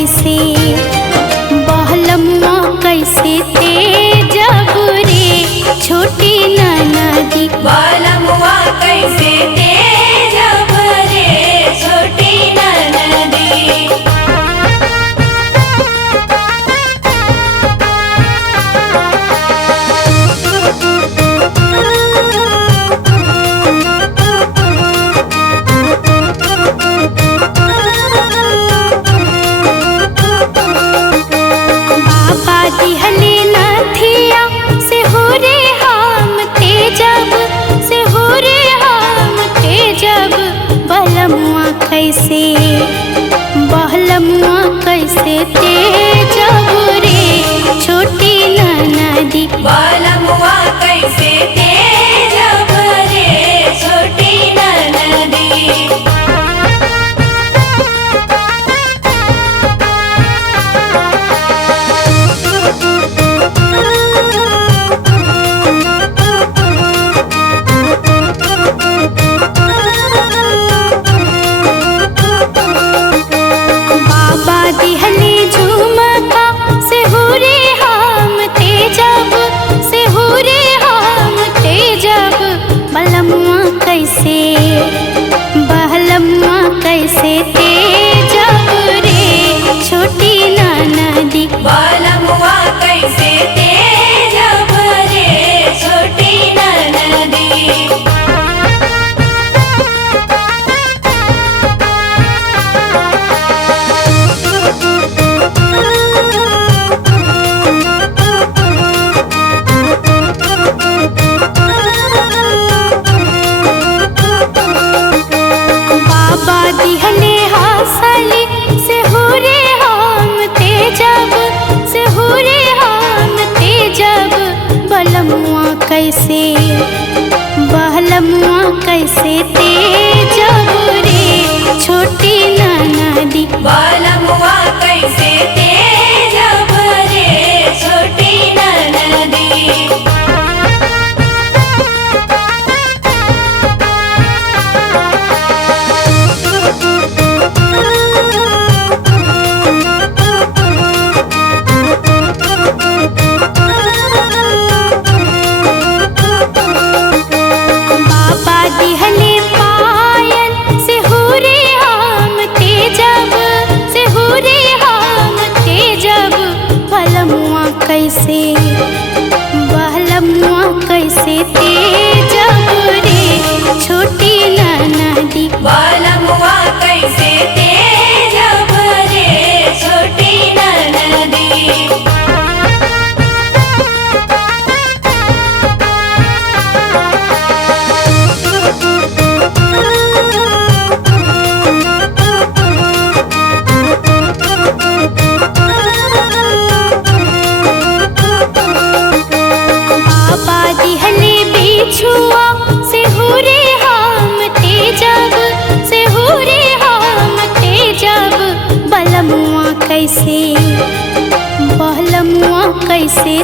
कैसे बहलमुआ कैसे तेजब रे छोटी ननदी। बहलमुआ कैसे तेजब रे छोटी ननदी। दिहले नथिया से हो रे हम तेजब से हो रे हम तेजब बहलमुआ कैसे बहलमुआ कैसे तेजब रे छोटी ननदी। बहलमुआ कैसे तेजब रे छोटी ननदी। दिहले झुमका से हो रे हम तेजब से हो रे हम तेजब बहलमुआ कैसे बहलमुआ कैसे तेजब रे छोटी ननदी। बहलमुआ कैसे तेजब रे छोटी ननदी। दिहले हासली से हो रे हम तेजब से हो रे हम तेजब बहलमुआ कैसे बहलमुआ कैसे तेजब रे छोटी ननदी। बहलमुआ कैसे तेजब रे छोटी ननदी। दिहले पायल से हो रे हम तेजब से हो रे हम तेजब बहलमुआ कैसे बहलमुआ कैसे तेजब रे छोटी ननदी। बहलमुआ कैसे तेजब रे छोटी ननदी। दिहले बिछुआ से हो रे हम तेजब से हो रे हम तेजब बहलमुआ कैसे बहलमुआ कैसे